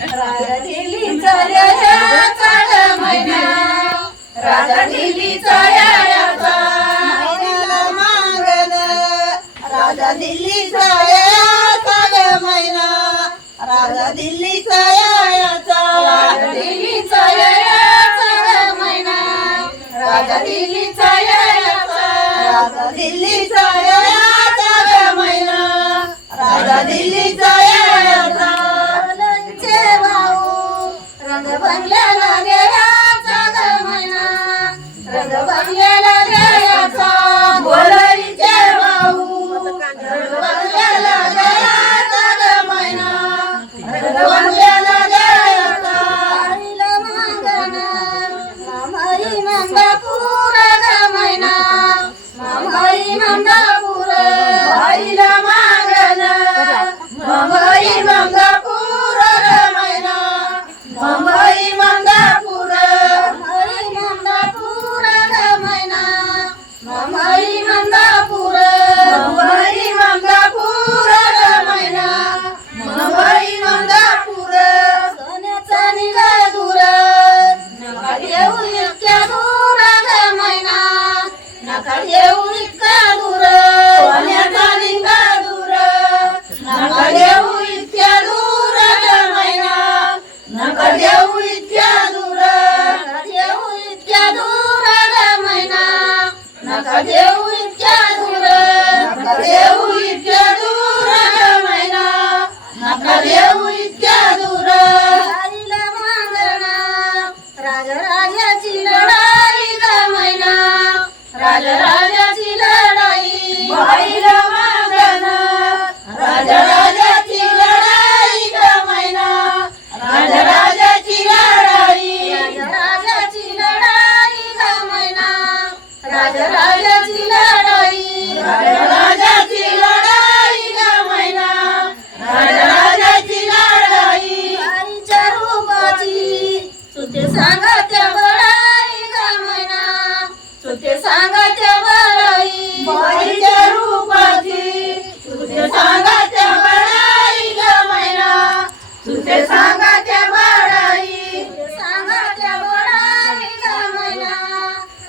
राजा दिल्लीचा यायाचा ग मैना, राजा दिल्लीचा यायाचा मैन्याला मागन राजा दिल्लीचा यायाचा ग मैना, राजा दिल्लीचा यायाचा राजा दिल्लीचा यायाचा ग मैना, राजा दिल्लीचा यायाचा राजा दिल्लीचा यायाचा ग मैना, राजा दिल्लीचा यायाचा बोलांचे भाऊ रंग बनलेला देहाचा ग मैना, रंग बनलेला देहाचा बोलायचे भाऊ रंग बनलेला देहाचा ग मैना, रंग बनलेला देहाचा आईला मागण मामाई नंदापूर ग मैना, मामाई नंदापूर आईला मागन मुंबई मंगापूर ग मैना, मुंबई मंगापूर मामाई नंदापूर ग मैना, मामाई नंदापूर मुंबई मंगापूर ग मैना, मुंबई मंगापूर सोन्याचा निघा दूर नका येऊ इतक्या दूर ग मैना, नका येऊ इतका दूर सोन्याचा निघा दूर नका देऊ इतक्या दूर ग मैना, नका देऊ इतक्या दूर नका येऊ इतक्या दूर ग मैना, नका येऊ इतक्या दूर नका देऊ इतक्या दूर ग मैना, नका देऊ इतक्या दूर आईला मागणा राजाची लढाई ग मैना, राजाची लढाई बाईला मागन राजाची लढाई ग मैना, राजाची लढाई राजाची लढाई ग मैना, राजाची लढाई राजाची लढाई ग मैना, राजाची लढाई आईच्या रूपाची तुझे सांगत्या बडाई ग मैना, तुझे सांगत्या बडाई बाईच्या रूपाची तुझे सांगाच्या बडाई ग मैना, तुझे सांगाच्या बडाई सांगत्या बडाई ग मैना,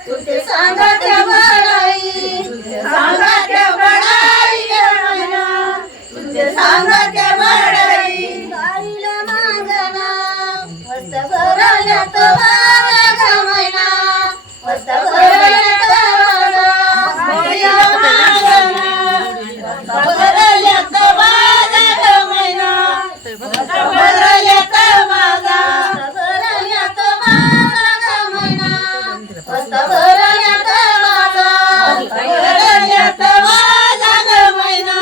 तुझे सांगत्या बडाई सांगाच्या बडाई ग मैना, तुझे सांगाच्या बडाई गाईला मागणा मस्त भरल्यात वागा ग मैना, मस्त भरल्यात वागा बाईला मागन भरल्यात बाजा ग मैना, भरल्यात बाजा भरल्यात वागा ग मैना, मस्त भरल्यात वागा भरल्यात बाजा ग मैना,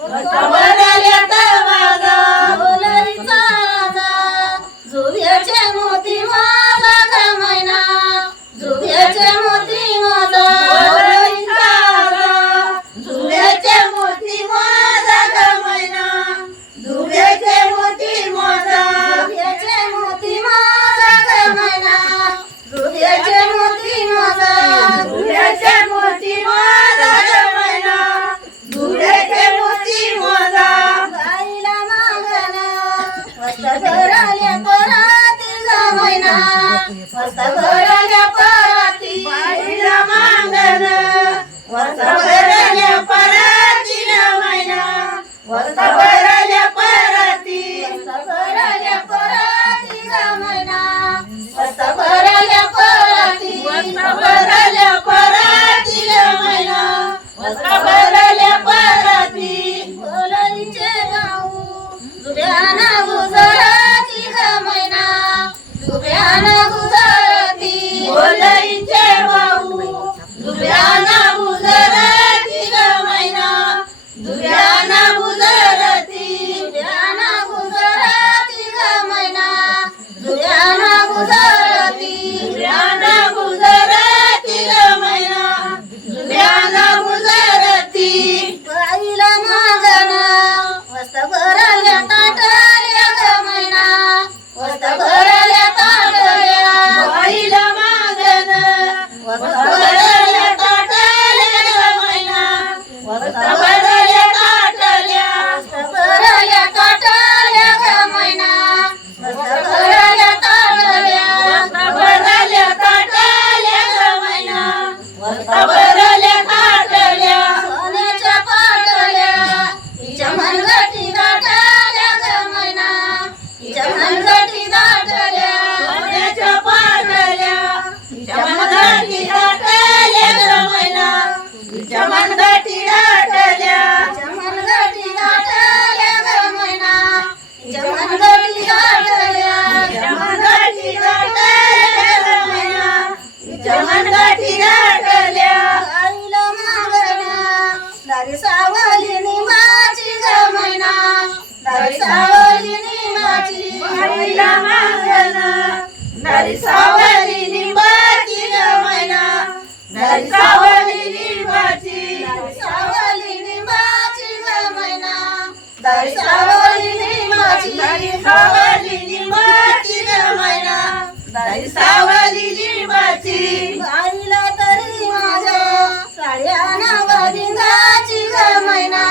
भरल्यात बाजा बोलायचा आजा जुव्याचे मोती माझा ग मैना, जुव्याचे मोती माझा बोलायचा आजा धुव्याचे मोती माझा ग मैना, धुव्याचे मोती माझा जुव्याचे मोती माझा ग मैना, जुव्याचे मोती माझा धुव्याचे मोती माझा ग मैना, धुव्याचे मोती माझा गाईला मागणा मस्त भरल्या पराती ग मैना, मस्त भरल्या पराती बाईला मागन वस्त भरल्या पराती ग मैना, वस्त भरल्या पराती मस्त भरल्या पराती ग मैना, मस्त भरल्या पराती भरल्या पराती ग मैना, वस्त भरल्या पराती बोलायचे भाऊ जुब्याना गुजराती ग मैना, जुब्याना गुजराती बोलायचे भाऊ दुर्याना गुजराती ग मैना, दुर्याना गुजराती जुब्याना गुजराती ग मैना, जुब्याना गुजराती दुर्याना गुजराती ग मैना, दुर्याना गुजराती गाईला मागणा मस्त भरल्या ताटा बाईला मागण दारी सावली लिंबाची ग मैना दारी सावली लिंबाची सावली लिंबाची ग मैना दारी सावली लिंबाची दारी सावली लिंबाची ग मैना दारी सावली लिंबाची बाईला तरी माझ्या साड्या नावा भिंगाची ग मैना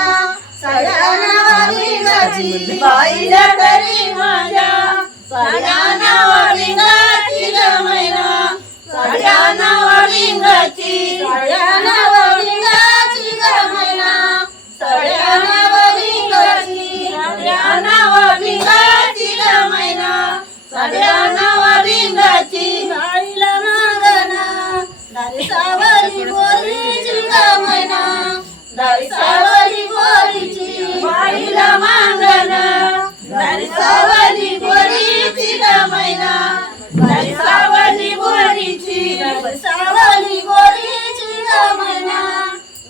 साड्या नावा भिंगाची बाईला तरी माझ्या साड्या नावा भिंगाची ग मैना साड्या नावा भिंगाची साड्या नावा भिंगाची ग मैना साड्या नावा भिंगाची साड्या नावा भिंगाची ग मैना साड्या नावा भिंगाची बाईला मागना दारी सावली बोरीची ग मैना दारी सावली बोरीची बाईला मागण दारी सावली बोरीची ग मैना दारी सावली बोरीची सावली बोरीची ग मैना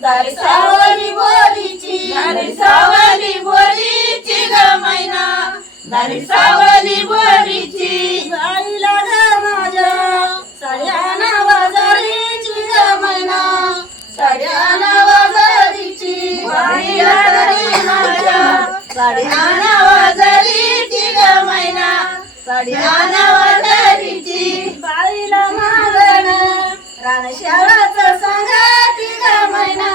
दारी सावली बोरीची दारी सावली बोरीची ग मैना दारी सावली बोरीची बाईला ग माझ्या साड्या नावा जरीची ग मैना साड्या नावा जरीची बाईला तरी माझ्या साड्या नावा जरीची ग मैना साड्या नावा जरीची बाईला मागण रानशाळाचं सांगती ग मैना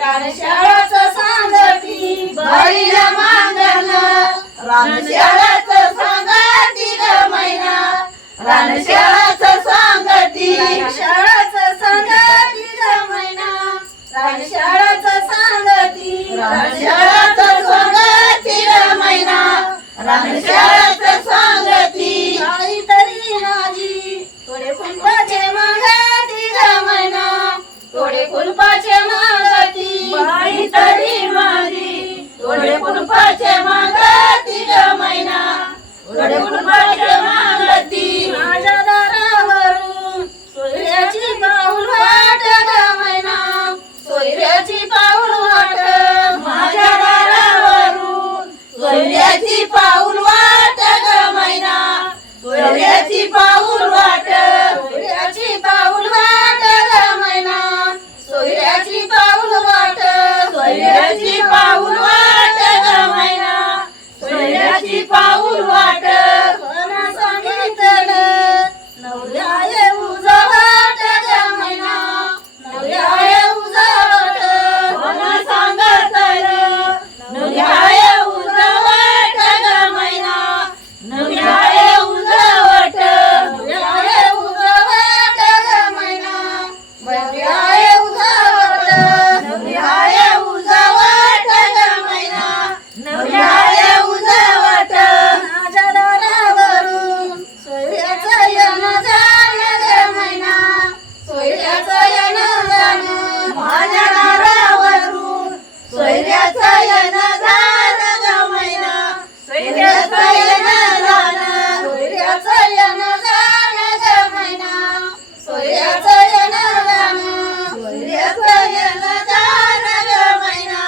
रानशाळाचं सांगती बाईला मागण रानशाळाचं सांगती ग मैना रानशाळाचं सांगती रानशाळाचं सांगती ग मैना रानशाळाचं सांगती रानशाळाचं सांगती ग मैना रानशाळाचं सांगती बाई तरी माझी थोडे कुलपाचे मागती ग मैना थोडे कुलपाचे मागती बाई तरी माझी थोडे कुलपाचे मागती ग मैना थोडे कुलपाचे मागती माझ्या दारावरून सोयऱ्याची पाऊल वाट ग मैना सोयऱ्याची पाऊल वाट माझ्या दारावरून सोयऱ्याची पाऊल वाट ग मैना सोयऱ्याची पाऊल वाट सोयऱ्याची पाऊल वाट ग मैना सोयऱ्याची पाऊल वाट सोयऱ्याची पाऊल वाट ग मैना सोयऱ्याची पाऊल वाट कोण सांगितलं नवऱ्या येऊ जवळ ग मैना नवऱ्या येऊ जवळ कोण सांगतलं नुऱ्याय उजवट ग मैना नुऱ्याय उजवट नवऱ्या येऊ जवळ ग मैना नवऱ्या येऊ जवळ नुऱ्याय उजवट ग मैना नुऱ्याय उजवट माझ्या दारावरून सोयऱ्याचं येणं जाणं ग मैना सोयऱ्याचं येणं जाणं माझ्या दारावरून सोयऱ्याचं येणं जाणं ग मैना सोयऱ्याचं येणं जाणं सोयऱ्याचं येणं जाणं ग मैना सोयऱ्याचं येणं जाणं सोयऱ्याचं येणं जाणं ग मैना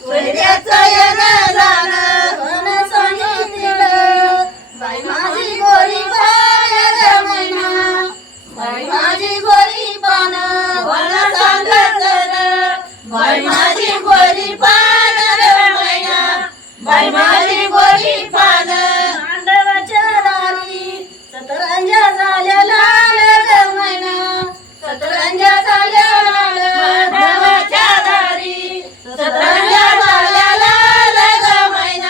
सोयऱ्याचं येणं जाणं कोण सांगितलं बाई माझी गोरी पान ग मैना बाई माझी गोरी पान कोण सांगतलं बाई माझी गोरी पान ग मैना बाई माझी गोरी पान मांडवाच्या दारी सतरंजा झाल्या लाल ग मैना सतरंजा झाल्या लाल माधवाच्या दारी सतरंजा झाल्या लाल ग मैना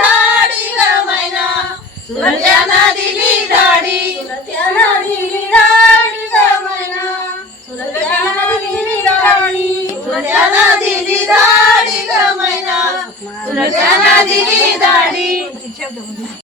धाडी ग मैना चुलत्यानं दिली धाडी चुलत्यानं दिली धाडी ग मैना चुलत्यानं दिली धाडी चुलत्यानं दिली धाडी ग मैना चुलत्यानं दिली धाडी